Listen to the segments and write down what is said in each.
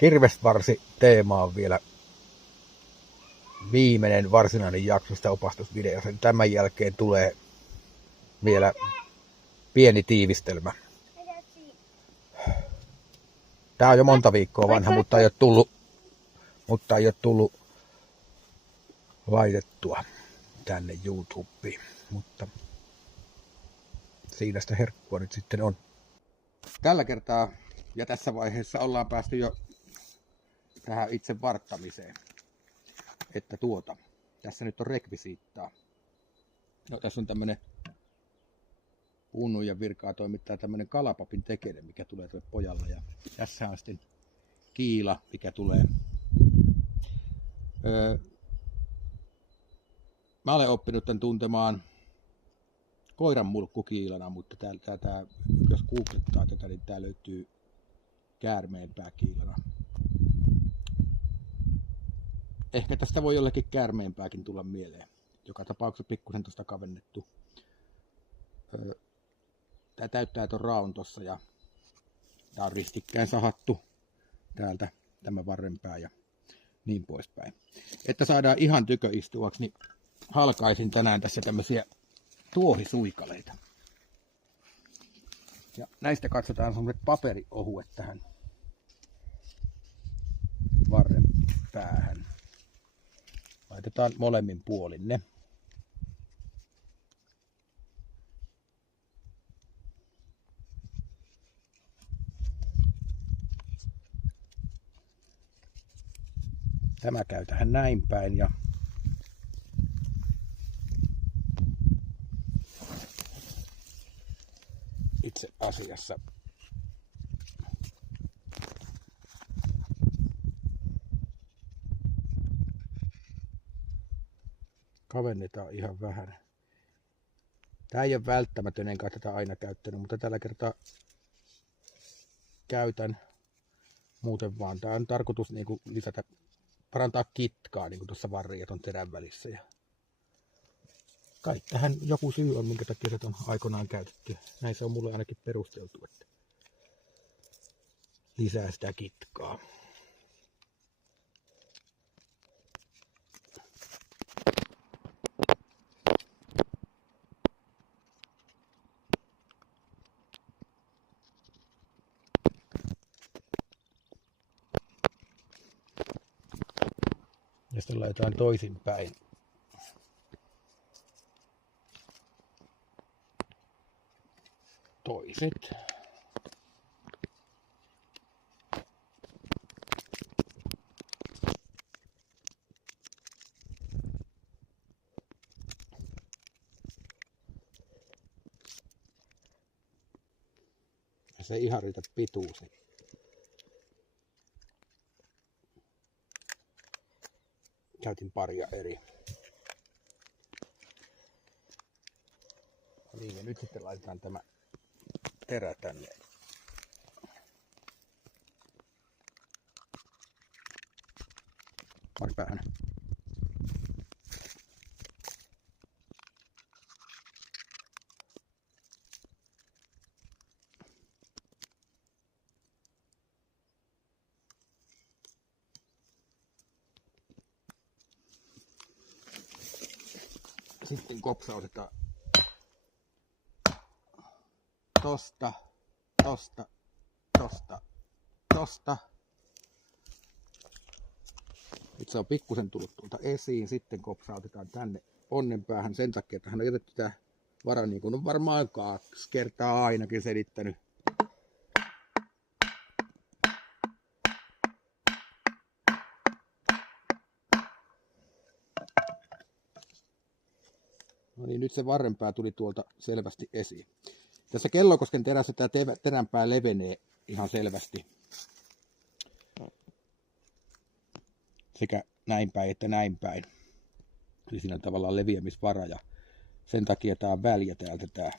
Kirvesvarsi teema on vielä viimeinen varsinainen jakso sitä opastusvideosta. Tämän jälkeen tulee vielä pieni tiivistelmä. Tää on jo monta viikkoa vanha, mutta ei ole tullut laitettua tänne YouTubeen. Mutta siinä sitä herkkua nyt sitten on. Tällä kertaa ja tässä vaiheessa ollaan päästy jo tähän itse varttamiseen. Että tässä nyt on rekvisiittaa. No, tässä on tämmönen Unnun ja Virkaa toimittaa tämmönen kalapapin tekele, mikä tulee tuolle pojalle. Ja tässä on sitten kiila, mikä tulee. Mä olen oppinut tämän tuntemaan koiran mulkkukiilana, mutta tää, jos googlettaa tätä, niin tää löytyy käärmeenpääkiilana. Ehkä tästä voi jollekin käärmeenpääkin tulla mieleen. Joka tapauksessa pikkusen tuosta kavennettu. Tää täyttää ton raon tossa ja tää on ristikkäin sahattu täältä tämä varrenpää ja niin poispäin. Että saadaan ihan tyköistuvaksi, niin halkaisin tänään tässä tämmösiä tuohisuikaleita. Ja näistä katsotaan semmoset paperiohuet tähän varren päähän. Laitetaan molemmin puolin ne. Tämä käy tähän näin päin ja itse asiassa kavennetaan ihan vähän. Tää ei ole välttämätön, enkä tätä aina käyttänyt, mutta tällä kertaa käytän muuten vaan. Tää on tarkoitus niinku parantaa kitkaa niinku tuossa varrin ja ton terän välissä. Ja kai tähän joku syy on, minkä takia tätä on aikoinaan käytetty. Näin se on mulle ainakin perusteltu, että lisää sitä kitkaa. Ja sitten laitetaan toisinpäin. Toiset. Ja se ei ihan riitä pituus. Käytin paria eri. Niin, ja nyt sitten laitetaan tämä terä tänne. Päähän. Sitten kopsautetaan tosta. Nyt se on pikkusen tullut tuolta esiin. Sitten kopsautetaan tänne onnenpäähän sen takia, että hän on jätetty tää vara niin kuin on varmaan 2 kertaa ainakin selittänyt. No niin, nyt se varrenpää tuli tuolta selvästi esiin. Tässä Kellokosken terässä tämä teränpää levenee ihan selvästi. Sekä näin päin että näin päin. Eli siinä on tavallaan leviämisvara ja sen takia tämä on väljä täältä tämä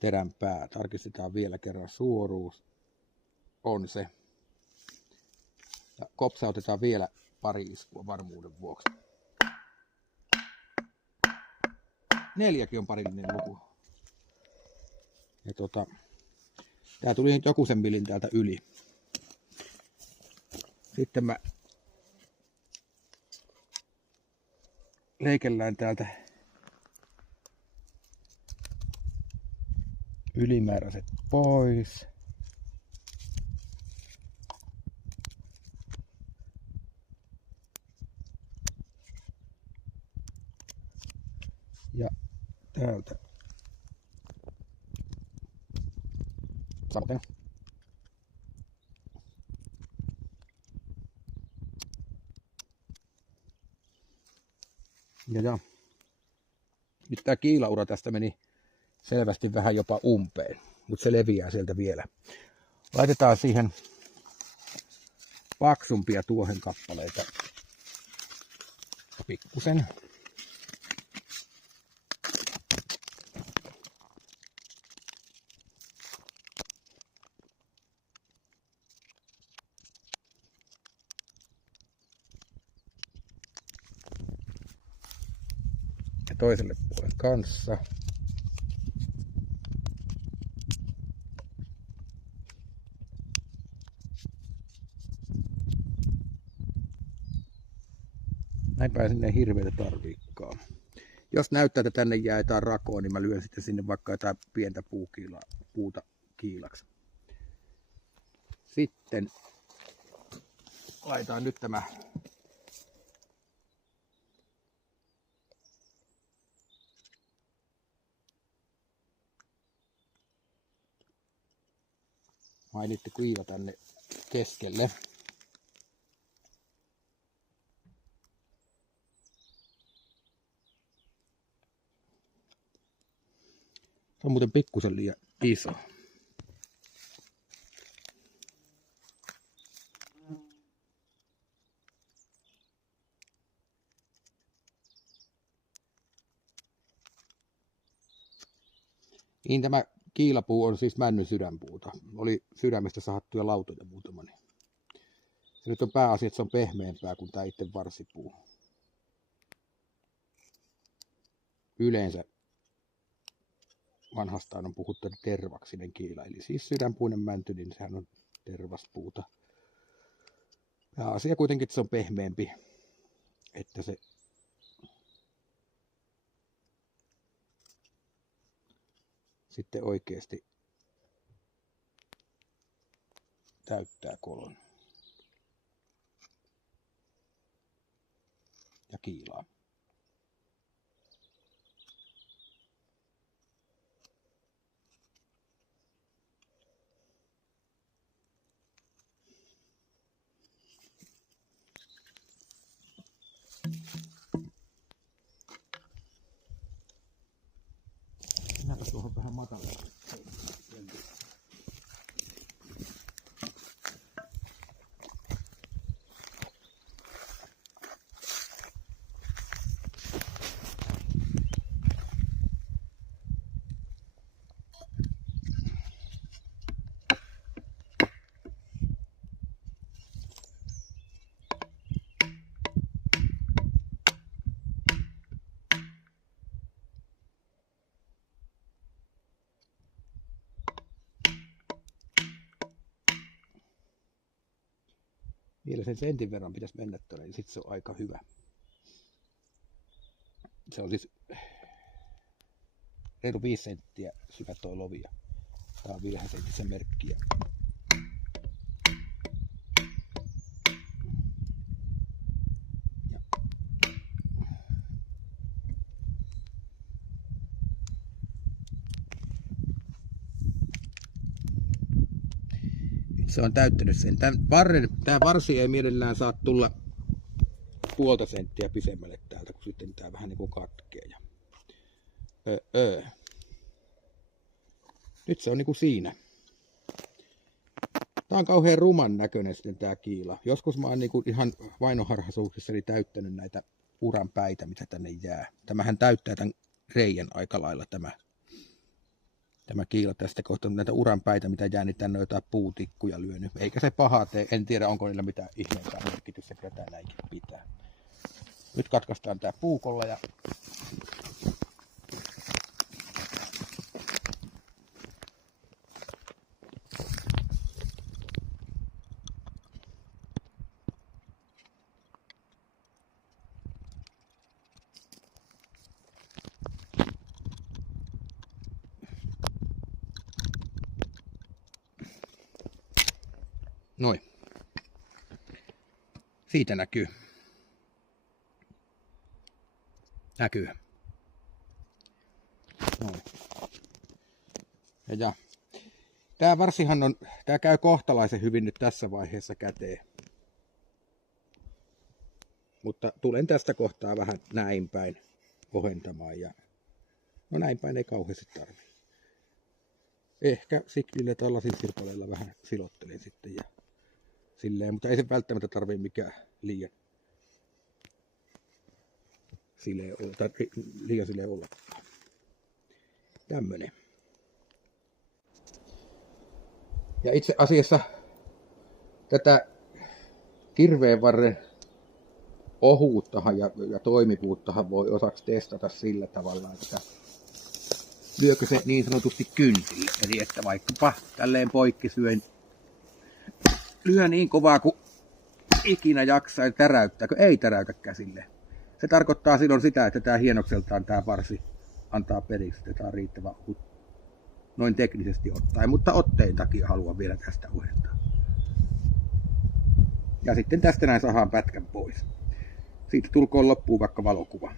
teränpää. Tarkistetaan vielä kerran suoruus. On se. Ja kopsautetaan vielä pari iskua varmuuden vuoksi. 4 on parillinen luku. Ja tää tuli nyt joku sen millin täältä yli. Sitten mä leikellään täältä ylimääräiset pois. Ja täältä samaten. Ja. Nyt tää kiilaura tästä meni selvästi vähän jopa umpeen, mutta se leviää sieltä vielä. Laitetaan siihen paksumpia tuohenkappaleita pikkusen. Ja toiselle puolen kanssa. Näinpä sinne hirveitä tarviikaan. Jos näyttää, että tänne jää jotain rakoa, niin mä lyön sitten sinne vaikka jotain pientä puuta kiilaksi. Sitten laitetaan nyt tämä mainittu kuiva tänne keskelle. Se on muuten pikkusen liian iso. Niin tämä kiilapuu on siis männyn sydänpuuta. Oli sydämestä sahattuja lautoja muutama. Se nyt on pääasia, että se on pehmeämpää kuin tämä itse varsipuu. Yleensä vanhastaan on puhuttu tervaksinen kiila, eli siis sydänpuinen mänty, niin sehän on tervaspuuta. Pääasia kuitenkin, että se on pehmeämpi, että se sitten oikeasti täyttää kolon ja kiilaa. Mennäänpä tuohon vähän matalalle. Vielä sen sentin verran pitäisi mennä tuonne, niin sitten se on aika hyvä. Se on siis reilu 5 senttiä syvä toi lovi. Tää on 5 senttisen merkkiä. Se on täyttänyt sen. Tämä varsi ei mielellään saa tulla 0,5 senttiä pisemmälle täältä, kun sitten tämä vähän niin kuin katkeaa. Nyt se on niin kuin siinä. Tämä on kauhean ruman näköinen sitten tämä kiila. Joskus mä oon niin kuin ihan vainoharhaisuuksissani täyttänyt näitä uran päitä, mitä tänne jää. Tämähän täyttää tämän reijän aika lailla tämä kiila tästä kohta. Näitä uran päitä, mitä jää, niin tänne on jotain puutikkuja lyönyt. Eikä se pahaa tee. En tiedä, onko niillä mitään ihmeempää merkitystä, kyllä tämä näinkin pitää. Nyt katkaistaan tämä puukolla ja Noin. Siitä näkyy. Näkyy. Noin. Ja tää varsihan on, tää käy kohtalaisen hyvin nyt tässä vaiheessa käteen. Mutta tulen tästä kohtaa vähän näin päin ohentamaan ja no näin päin ei kauheasti tarvii. Ehkä siklille tai lasinsirpaleilla vähän silottelen sitten ja silleen, mutta ei se välttämättä tarvii mikään liian sileä olla. Tämmönen. Ja itse asiassa tätä kirveenvarren ohuuttahan ja toimivuuttahan voi osaksi testata sillä tavalla, että lyökö se niin sanotusti kynsille. Eli että vaikkapa tälleen poikkisyön lyö niin kovaa kuin ikinä jaksaa ja täräyttääkö? Ei täräytä käsille. Se tarkoittaa silloin sitä, että tämä hienokseltaan tämä varsi antaa periksi. Tämä on riittävä noin teknisesti ottaen, mutta otteen takia haluan vielä tästä ohentaa. Ja sitten tästä näin saadaan pätkän pois. Siitä tulkoon loppuun vaikka valokuva.